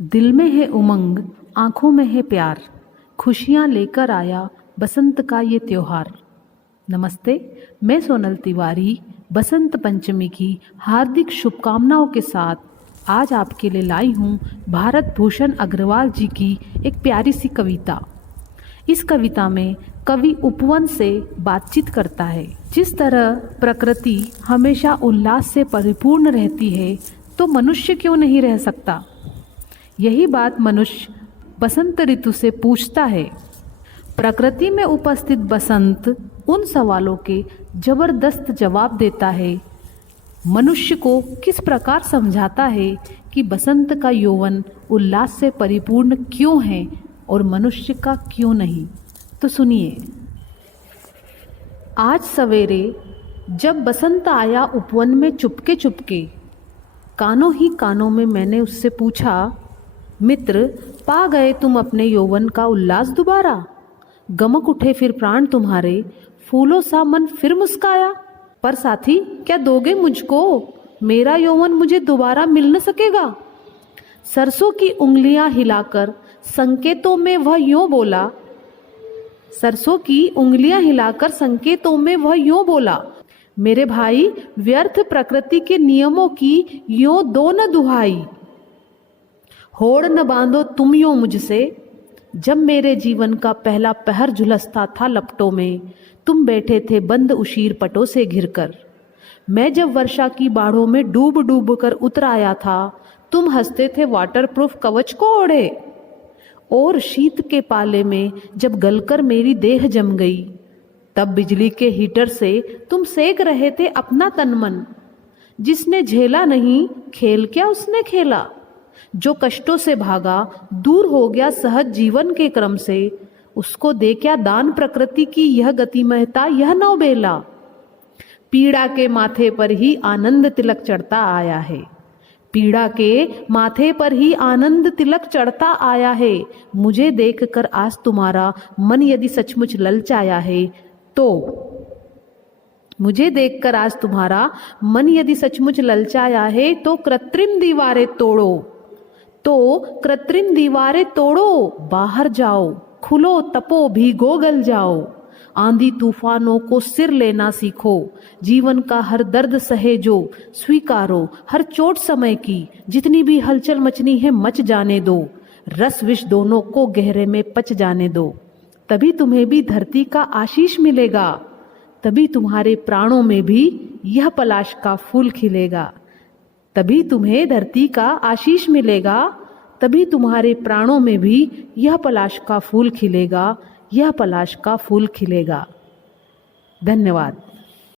दिल में है उमंग, आँखों में है प्यार, खुशियाँ लेकर आया बसंत का ये त्योहार। नमस्ते, मैं सोनल तिवारी बसंत पंचमी की हार्दिक शुभकामनाओं के साथ आज आपके लिए लाई हूँ भारत भूषण अग्रवाल जी की एक प्यारी सी कविता। इस कविता में कवि उपवन से बातचीत करता है। जिस तरह प्रकृति हमेशा उल्लास से परिपूर्ण रहती है, तो मनुष्य क्यों नहीं रह सकता? यही बात मनुष्य बसंत ऋतु से पूछता है। प्रकृति में उपस्थित बसंत उन सवालों के जबरदस्त जवाब देता है। मनुष्य को किस प्रकार समझाता है कि बसंत का यौवन उल्लास से परिपूर्ण क्यों है और मनुष्य का क्यों नहीं। तो सुनिए। आज सवेरे जब बसंत आया उपवन में चुपके चुपके, कानों ही कानों में मैंने उससे पूछा, मित्र, पा गए तुम अपने यौवन का उल्लास दोबारा? गमक उठे फिर प्राण तुम्हारे, फूलों सा मन फिर मुस्काया। पर साथी, क्या दोगे मुझको? मेरा यौवन मुझे दोबारा मिल न सकेगा। सरसों की उंगलियां हिलाकर संकेतों में वह यूं बोला, सरसों की उंगलियां हिलाकर संकेतों में वह यूं बोला, मेरे भाई, व्यर्थ प्रकृति के नियमों की यूं दो न दुहाई। होड़ न बांधो तुम यूं मुझसे। जब मेरे जीवन का पहला पहर झुलसता था लपटों में, तुम बैठे थे बंद उशीर पटों से घिरकर। मैं जब वर्षा की बाढ़ों में डूब डूब कर उतर आया था, तुम हंसते थे वाटरप्रूफ कवच को ओढ़े। और शीत के पाले में जब गलकर मेरी देह जम गई, तब बिजली के हीटर से तुम सेक रहे थे अपना तन मन। जिसने झेला नहीं, खेल क्या उसने खेला। जो कष्टों से भागा, दूर हो गया सहज जीवन के क्रम से, उसको दे क्या दान प्रकृति की यह गतिमयता, यह नौबेला। पीड़ा के माथे पर ही आनंद तिलक चढ़ता आया है, पीड़ा के माथे पर ही आनंद तिलक चढ़ता आया है। मुझे देखकर आज तुम्हारा मन यदि सचमुच ललचाया है, तो मुझे देखकर आज तुम्हारा मन यदि सचमुच ललचाया है, तो कृत्रिम दीवारें तोड़ो, तो कृत्रिम दीवारें तोड़ो, बाहर जाओ, खुलो तपो भीगो गल जाओ। आंधी तूफानों को सिर लेना सीखो, जीवन का हर दर्द सहेजो, स्वीकारो हर चोट समय की, जितनी भी हलचल मचनी है मच जाने दो, रस विष दोनों को गहरे में पच जाने दो। तभी तुम्हें भी धरती का आशीष मिलेगा, तभी तुम्हारे प्राणों में भी यह पलाश का फूल खिलेगा। तभी तुम्हें धरती का आशीष मिलेगा, तभी तुम्हारे प्राणों में भी यह पलाश का फूल खिलेगा, यह पलाश का फूल खिलेगा। धन्यवाद।